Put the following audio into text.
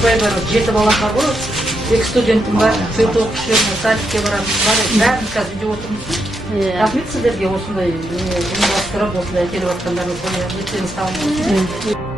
шықпай бар 7 бала бар, 2 студентім бар, төрт оқушы жүрмін, садикке барамыз, бар, бәріміз қазір үйде отырмыз. Рахмет сіздерге осындай ұйымдастырып, осындай келіп жатқандарыңызға, ертеңіз сау болсын.